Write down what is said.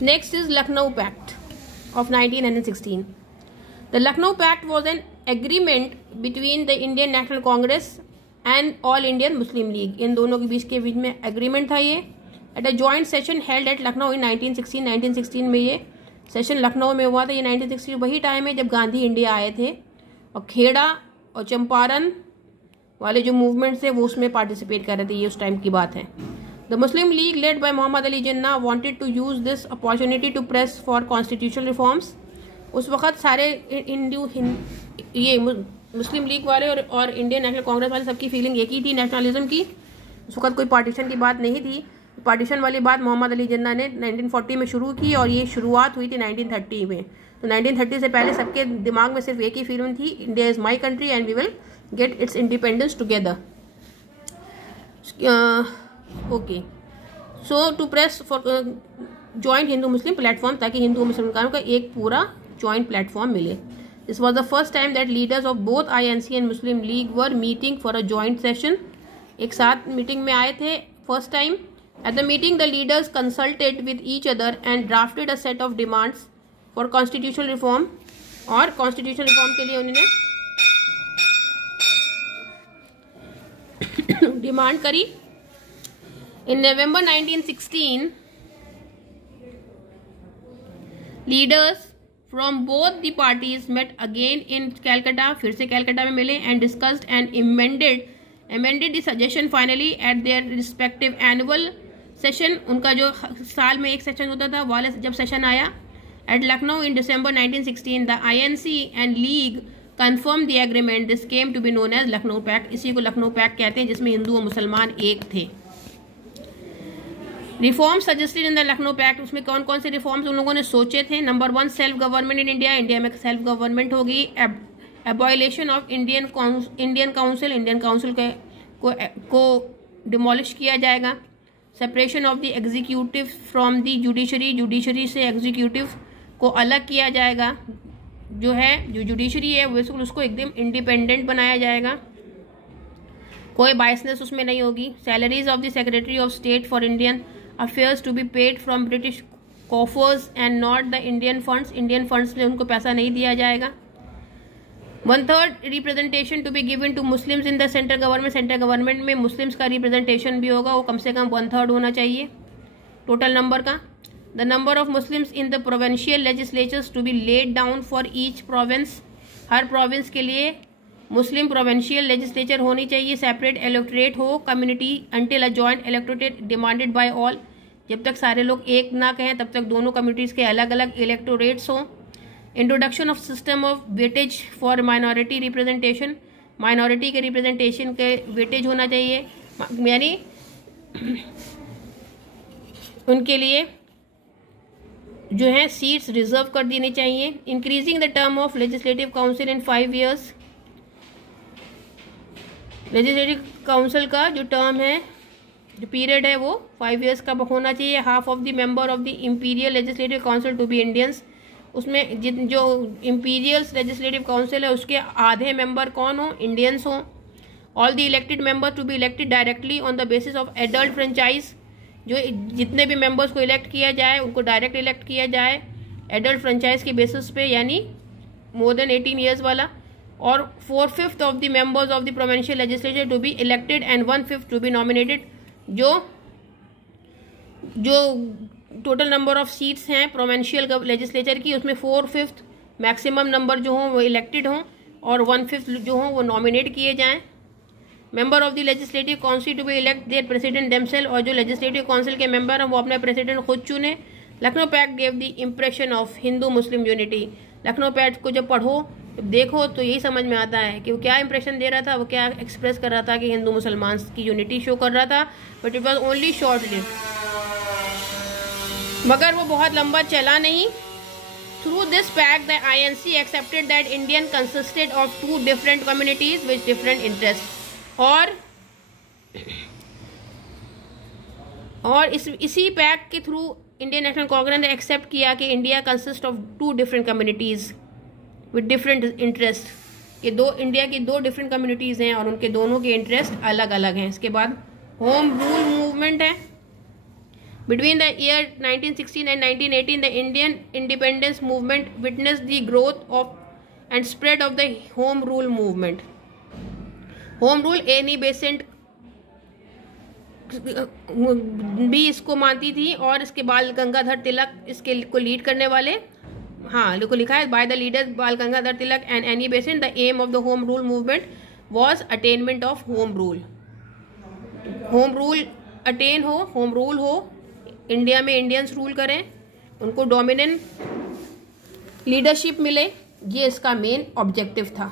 Next is Lucknow Pact of 1916. The Lucknow Pact was an agreement between the Indian National Congress and All Indian Muslim League. इन दोनों के बीच में agreement था ये. At a joint session held at Lucknow in 1916 में ये session Lucknow में हुआ था. ये 1916 वही टाइम है जब गांधी इंडिया आए थे और खेड़ा और चंपारण वाले जो मूवमेंट थे वो उसमें पार्टिसिपेट कर रहे थे. ये उस टाइम की बात है. The Muslim League led by Mohammad Ali Jinnah wanted to use this opportunity to press for constitutional reforms. उस वक्त सारे ये मुस्लिम लीग वाले और इंडियन नेशनल कांग्रेस वाले सबकी फीलिंग एक ही थी नेशनलिज्म की. उस वक्त कोई पार्टीशन की बात नहीं थी. पार्टीशन वाली बात मोहम्मद अली जिन्ना ने 1940 में शुरू की और ये शुरुआत हुई थी 1930 में. तो 1930 से पहले सबके दिमाग में सिर्फ एक ही फीलिंग थी, India is my country and we will get its independence together. Okay, so to press for joint Hindu Muslim platform, ताकि हिंदू मुसलमानों का एक पूरा जॉइंट प्लेटफॉर्म मिले. This was the first time that leaders of both INC and Muslim League were meeting for a joint session. एक साथ meeting में आए थे first time. At the meeting, the leaders consulted with each other and drafted a set of demands for constitutional reform. और constitutional reform के लिए उन्होंने demand करी. In November 1916, leaders from both the parties met again in Calcutta. फिर से कैलकाटा में मिले and discussed and amended the suggestion finally at their respective annual session. उनका जो साल में एक सेशन होता था वाले जब सेशन आया at Lucknow in December 1916, the INC and League confirm the agreement. This came to be known as Lucknow pact. इसी को लखनऊ पैक्ट कहते हैं, जिसमें हिंदू और मुसलमान एक थे. Reform suggested in the Lucknow pact, उसमें कौन कौन से रिफॉर्म्स उन लोगों ने सोचे थे. Number 1, self government in India. India में सेल्फ गवर्नमेंट होगी. Abolition of Indian council. Indian council को डिमोलिश किया जाएगा. Separation of the executive from the judiciary. Judiciary से एग्जीक्यूटिव को अलग किया जाएगा. जो जुडिशरी है बिल्कुल उसको एकदम इंडिपेंडेंट बनाया जाएगा. कोई बायसनेस उसमें नहीं होगी. Salaries of the secretary of state for Indian affairs to be paid from British coffers and not the Indian funds. Indian funds में उनको पैसा नहीं दिया जाएगा. 1/3 representation to be given to Muslims in the central government. Central government में Muslims का representation भी होगा. वो कम से कम 1/3 होना चाहिए टोटल नंबर का. The number of Muslims in the provincial legislatures to be laid down for each province. हर प्रोविंस के लिए मुस्लिम प्रोविंशियल लेजिस्लेचर होनी चाहिए. सेपरेट इलेक्टोरेट हो community until a joint electorate demanded by all. जब तक सारे लोग एक ना कहें तब तक दोनों कम्युनिटीज के अलग अलग इलेक्टोरेट्स हों. Introduction of system of weightage for minority representation. Minority के रिप्रेजेंटेशन के वेटेज होना चाहिए, यानी उनके लिए जो है सीट्स रिजर्व कर देनी चाहिए. Increasing the term of legislative council in 5 years. Legislative council का जो टर्म है, जो पीरियड है, वो 5 years का होना चाहिए. Half of the member of the imperial legislative council to be Indians. उसमें जो इंपीरियल लेजिस्लेटिव काउंसिल है उसके आधे मेंबर कौन हो, इंडियंस हों. All the elected member to be elected directly on the basis of adult franchise. जो जितने भी मेंबर्स को इलेक्ट किया जाए उनको डायरेक्ट इलेक्ट किया जाए एडल्ट फ्रेंचाइज के बेसिस पे, यानी मोर देन 18 years वाला. और 4/5 of the members of the provincial legislature to be elected and 1/5 to be nominated. जो टोटल नंबर ऑफ सीट्स हैं प्रोविंशियल लेजिस्लेचर की, उसमें 4/5 मैक्सिमम नंबर जो हों वो इलेक्टेड हों और 1/5 जो हों वो नॉमिनेट किए जाएं. Member of the legislative council to be elect their president themselves. और जो लेजिस्लेटिव काउंसिल के मेंबर हैं वो अपने प्रेसिडेंट खुद चुने. Lucknow pact gave the impression of Hindu Muslim unity. Lucknow pact को जब पढ़ो देखो तो यही समझ में आता है कि वो क्या इंप्रेशन दे रहा था, वो क्या एक्सप्रेस कर रहा था कि हिंदू मुसलमान की यूनिटी शो कर रहा था. But it was only short live, मगर वो बहुत लंबा चला नहीं. Through this pact the INC accepted that Indian consisted of 2 different communities with different interests. और इसी पैक्ट के थ्रू इंडियन नेशनल कांग्रेस ने एक्सेप्ट किया कि India consist of 2 different communities with different interest. कि इंडिया की 2 different कम्युनिटीज़ हैं और उनके दोनों के इंटरेस्ट अलग अलग हैं. इसके बाद होम रूल मूवमेंट है. Between the year 1916 and 1918, the Indian independence movement witnessed the growth of and spread of the Home Rule movement. Home Rule Annie Besant भी इसको मानती थी और इसके बाल गंगाधर तिलक इसके को लीड करने वाले, हाँ को लिखा है bye the leader Bal Gangadhar Tilak and Annie Besant. The aim of the home rule movement was attainment of home rule. Home rule attain हो, होम रूल हो, इंडिया में इंडियंस रूल करें, उनको डोमिनेंट लीडरशिप मिले, ये इसका मेन ऑब्जेक्टिव था.